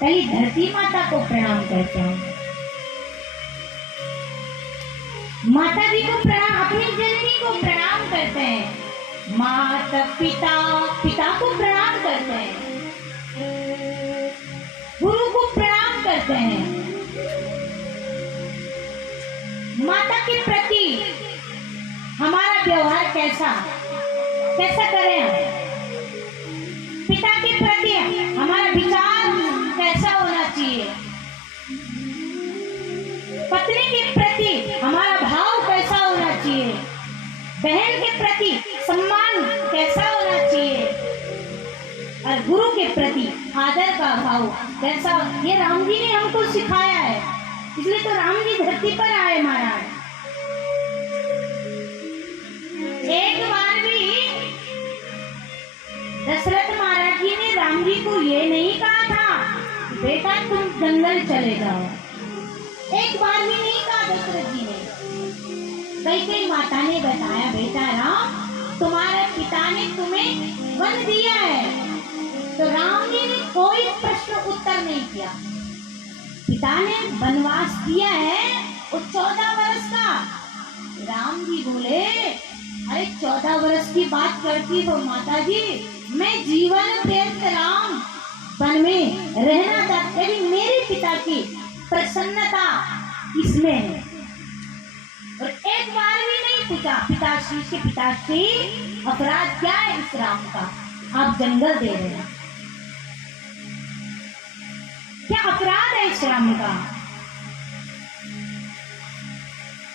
पहले धरती माता को प्रणाम करता हूँ। माता जी को प्रणाम, अपनी जननी को प्रणाम करते हैं। माता पिता, पिता को प्रणाम करते हैं। गुरु को प्रणाम करते हैं। माता के प्रति हमारा व्यवहार कैसा करें हम? पिता के प्रति हमारा विचार कैसा होना चाहिए? पत्नी के प्रति हमारा भाव कैसा होना चाहिए? बहन के प्रति सम्मान कैसा होना चाहिए? और गुरु के प्रति आदर का भाव कैसा? ये राम जी ने हमको सिखाया है, इसलिए तो राम जी धरती पर आए महाराज। एक बार भी दशरथ महाराज जी ने राम जी को ये नहीं कहा था बेटा तुम जंगल चले जाओ। एक बार भी नहीं कहा दशरथ जी ने। कई माता ने बताया बेटा राम, तुम्हारे पिता ने तुम्हें वन दिया है। तो राम जी ने कोई प्रश्न उत्तर नहीं किया। पिता ने वनवास दिया है वो 14 वर्ष का। राम जी बोले अरे 14 वर्ष की बात करती हो माता जी, मैं जीवन पर्यंत राम वन में रहना चाहती, लेकिन मेरे पिता की प्रसन्नता इसमें है। और एक बार भी नहीं पूछा पिताश्री से, पिताश्री अपराध क्या है इस राम का, आप जंगल दे रहे हैं, क्या अपराध है इस राम का?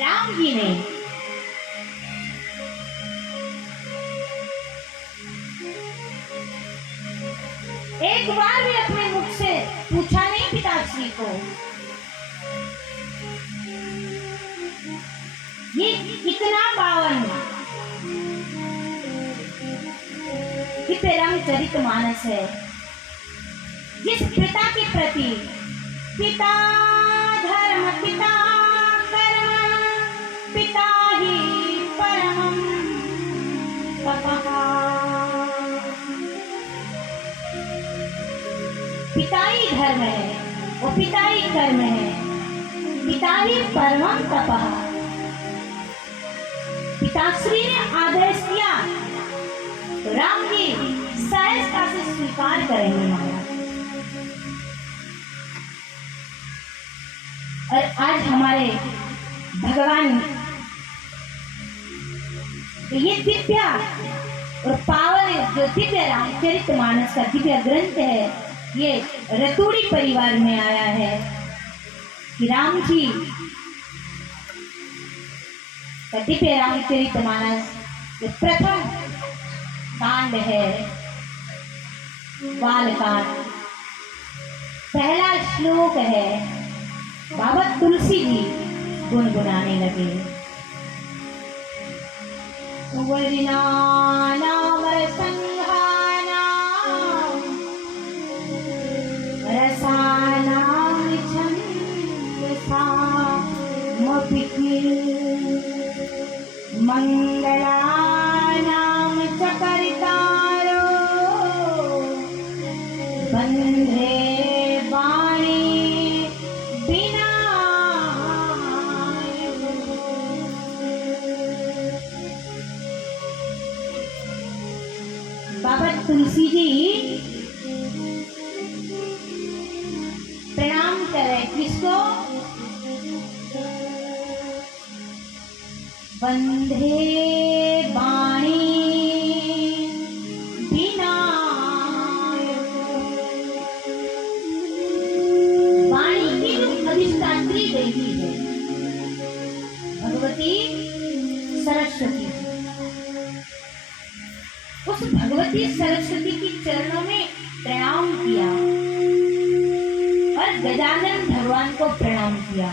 राम जी ने एक बार भी अपने मुख से पूछा नहीं पिताश्री को। ये इतना पावन रामचरितमानस है, जिस पिता के प्रति पिता धर्म पिता कर्म पिता ही परमं तपः। पिता ही धर्म है, वो पिता ही कर्म है, पिता ही परमं तपः। पिताश्री ने आदेश किया तो राम जी सहजता से स्वीकार करेंगे महाराज। और आज हमारे भगवान ये दिव्य और पावन जो दिव्य रामचरितमानस का दिव्य ग्रंथ है, ये रतूड़ी परिवार में आया है कि राम जी का दिव्य रामचरितमानस जो प्रथम कांड है, बालकांड, पहला श्लोक है। बाबा तुलसी जी गुनगुनाने लगे। मंगलानाम चकरितारो बंधे वाणी बिना। बाबा तुलसी जी प्रणाम करे किसको? बंधे वाणी बिना। वाणी की जो अधिष्ठात्री देवी है भगवती सरस्वती, उस भगवती सरस्वती की चरणों में प्रणाम किया और गजानन भगवान को प्रणाम किया।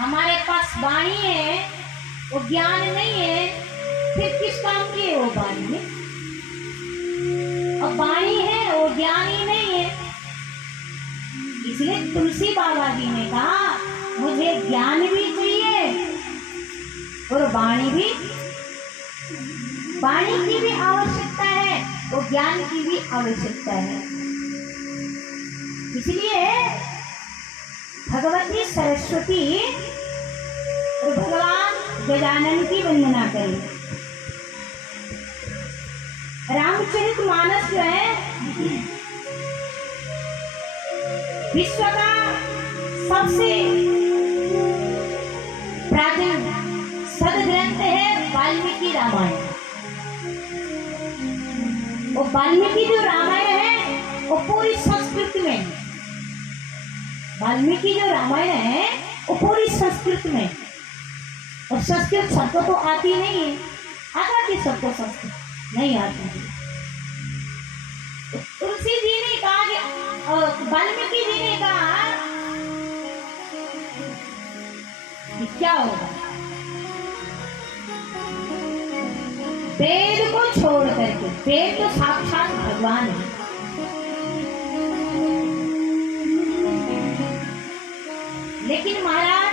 हमारे पास वाणी है, वो ज्ञान नहीं है, फिर किस काम की है वो वाणी? और वाणी है वो ज्ञान ही नहीं है। इसलिए तुलसी बाबा जी ने कहा मुझे ज्ञान भी चाहिए और वाणी भी। वाणी की भी आवश्यकता है और ज्ञान की भी आवश्यकता है। इसलिए भगवती सरस्वती और भगवान गजानन की वंदना करें। रामचरितमानस जो है विश्व का सबसे प्राचीन सदग्रंथ है वाल्मीकि रामायण। वो वाल्मीकि जो रामायण है वो पूरी संस्कृत में है। वाल्मीकि जो रामायण है वो पूरी संस्कृत में, और संस्कृत सबको तो आती नहीं है, आता कि सबको संस्कृत नहीं आती है। तुलसी जी ने कहा कि वाल्मीकि जी ने कहा कि क्या होगा, वेद को छोड़ करके, वेद तो साक्षात भगवान है, लेकिन महाराज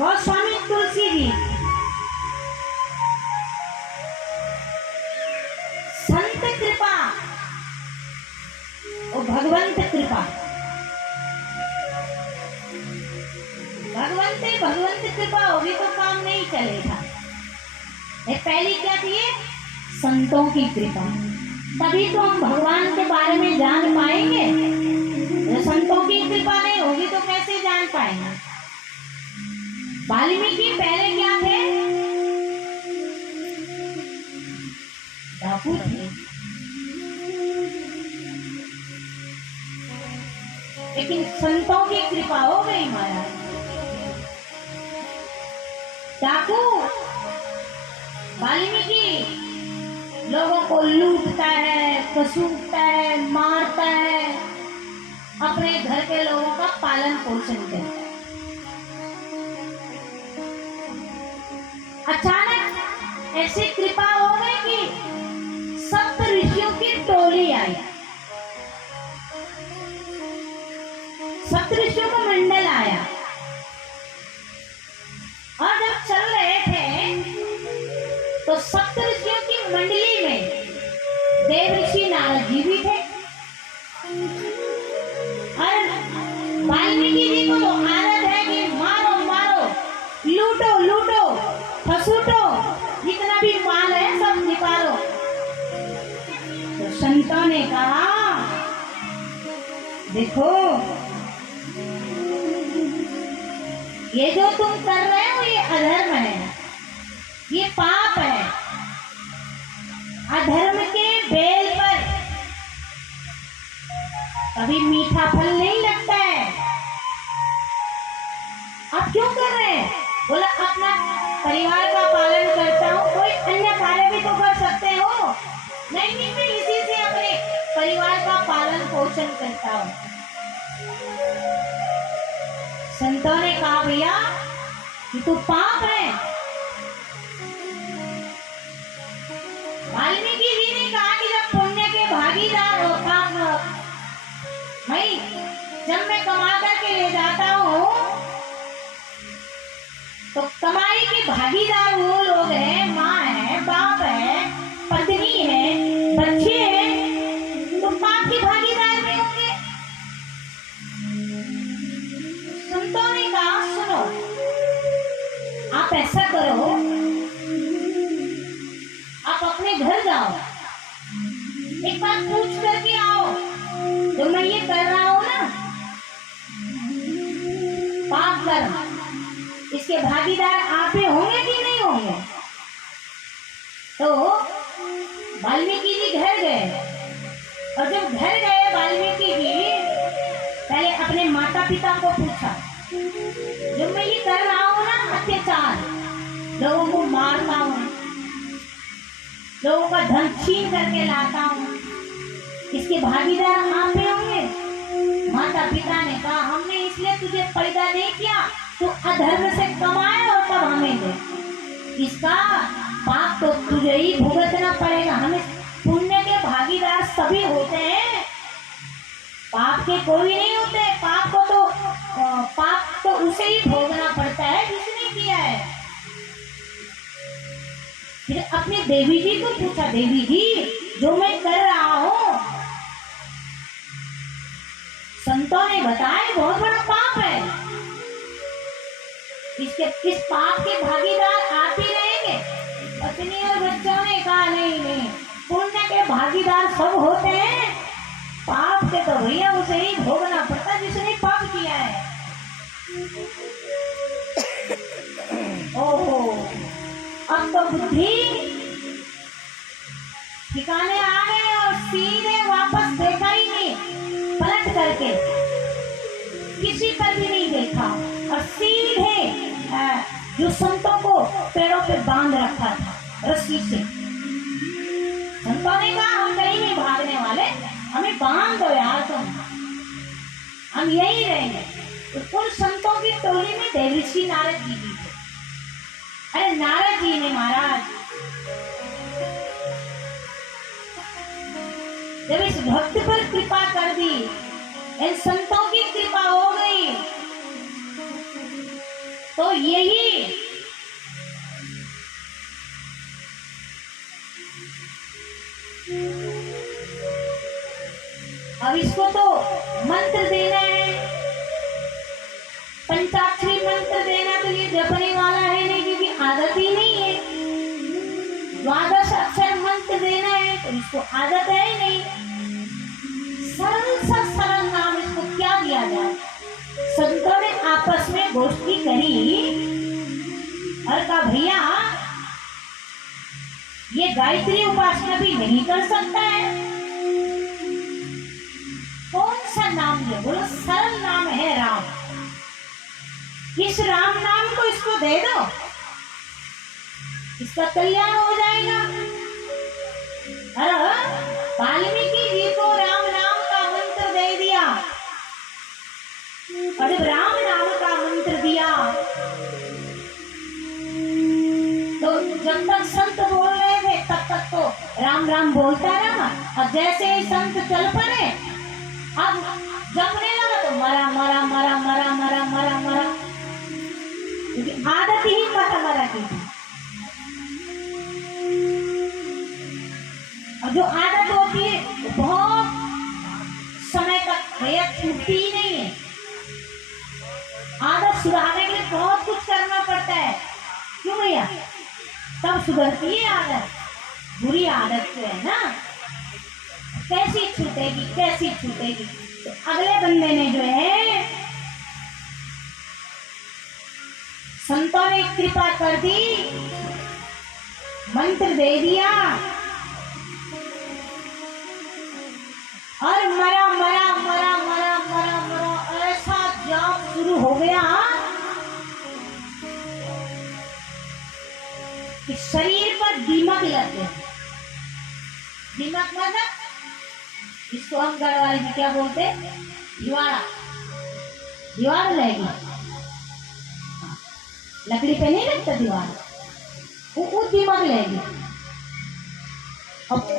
गोस्वामी तुलसी जी संत कृपा और भगवंत कृपा, भगवंत कृपा होगी तो काम नहीं चलेगा। पहली क्या चाहिए? संतों की कृपा, तभी तो हम भगवान के बारे में जान पाएंगे। तो संतों की कृपा नहीं होगी तो कैसे जान पाएंगे? वाल्मीकि पहले क्या थे? डाकू थे, लेकिन संतों की कृपा हो गई महाराज। डाकू वाल्मीकि लोगों को लूटता है, कसूटता है, मारता है, अपने घर के लोगों का पालन पोषण करता है। अचानक ऐसी कृपा हो गई कि सप्त ऋषियों की टोली आई, सप्त ऋषियों का मंडल आया, और जब चल रहे थे तो सप्त ऋषियों की मंडली में देव ऋषि नारद जी भी थे। और वाल्मीकि जी को तो आदत है कि मारो मारो, लूटो लूटो, खसूटो, जितना भी माल है सब निकालो। तो संतों ने कहा देखो, ये जो तुम कर रहे हो ये अधर्म है, ये पाप है। अधर्म के बेल पर कभी मीठा फल नहीं लगता है। आप क्यों कर रहे हैं? बोला अपना परिवार का पालन करता हूँ, कोई अन्य कार्य भी तो कर सकते हो। नहीं नहीं, मैं इसी से अपने परिवार का पालन पोषण करता हूँ। संतों ने कहा भैया ये तो पाप है। वाल्मीकि जी ने कहा कि जब पुण्य के भागीदार होता भाई, जब मैं कमा करके ले जाता हूँ तो कमाई के भागीदार वो लोग हैं, माँ है, बाप है, पत्नी है, बच्चे हैं, तो पाप के भागीदार भी होंगे। संतों ने कहा सुनो, आप ऐसा करो, आप अपने घर जाओ, एक बार पूछ करके आओ, जो मैं ये कर रहा हूं ना पाप कर्म, इसके भागीदार आप ही होंगे कि नहीं होंगे? तो वाल्मीकि जी घर गए, और जब घर गए वाल्मीकि जी पहले अपने माता पिता को पूछा, जो मैं ये कर रहा हूँ ना अत्याचार, लोगों को मारता हूँ, लोगों का धन छीन करके लाता हूँ, इसके भागीदार आप ही होंगे? माता पिता ने कहा हमने इसलिए तुझे पैदा नहीं किया, तू अधर्म से कमाए और तब हमें दे, इसका पाप तो तुझे ही भुगतना पड़ेगा। हमें पुण्य के भागीदार सभी होते हैं, पाप के कोई नहीं होते। पाप तो उसे ही भोगना पड़ता है जिसने किया है। फिर अपनी देवी जी को पूछा, देवी जी जो मैं कर रहा हूं संतों ने बताया बहुत बड़ा पाप है, इस पाप के भागीदार आप ही रहेंगे। पत्नी और बच्चों ने कहा नहीं नहीं, पुण्य के भागीदार सब होते हैं, पाप के तो भैया उसे ही भोगना पड़ता जिसने पाप किया है। ओहो, अब तो बुद्धि ठिकाने आ गए और सीधे वापस देखा ही नहीं, पलट करके किसी पर भी नहीं देखा और सीधे जो संतों को पैरों पे बांध रखा था रस्सी से। संतों ने कहा हम कहीं नहीं भागने वाले, हमें बांध दो यार तुम, हम यही रहेंगे। तो उन संतों की टोली में देवर्षि नारद जी भी थे। अरे नारद जी ने महाराज जब इस भक्त पर कृपा कर दी, इन संतों की कृपा हो गई, तो यही अब इसको तो मंत्र देना है, पंचाक्षरी मंत्र देना, तो ये जपने वाला है नहीं क्योंकि आदत ही नहीं है। द्वादश अक्षर मंत्र देना है तो इसको आदत है ही नहीं। सरल सा सरल नाम इसको क्या दिया जाए। संतों ने आपस में गोष्ठी करी और कहा भैया ये गायत्री उपासना भी नहीं कर सकता है, कौन सा नाम दे? बोलो सरल नाम है राम, इस राम नाम को इसको दे दो, इसका कल्याण हो जाएगा। अरे वाल्मीकि जी को राम नाम का मंत्र दे दिया और जब राम नाम का मंत्र दिया तो जब तक संत बोल रहे थे तब तक तो राम राम बोलता रहा, और जैसे ही संत चल पड़े अब जपने लगा तो मरा मरा मरा मरा मरा मरा मरा, क्योंकि आदत ही मरा मरा की थी। और जो आदत होती है वो बहुत समय तक भैया छूटती ही नहीं है। आदत सुधारने के लिए बहुत कुछ करना पड़ता है, क्यों भैया? तब सुधरती है आदत। बुरी आदत जो है ना कैसी छूटेगी कैसी छूटेगी। तो अगले बंदे ने जो है संतों ने कृपा कर दी, मंत्र दे दिया और मरा मरा मरा मरा मरा मरा ऐसा जाप शुरू हो गया कि शरीर पर दीमक लग गए। दीमक मतलब इसको हम गढ़वाली में क्या बोलते हैं? दीवारा। दीवार रहेगी, लकड़ी पे नहीं लगता दीवार, वो दीमक रहेगी। अब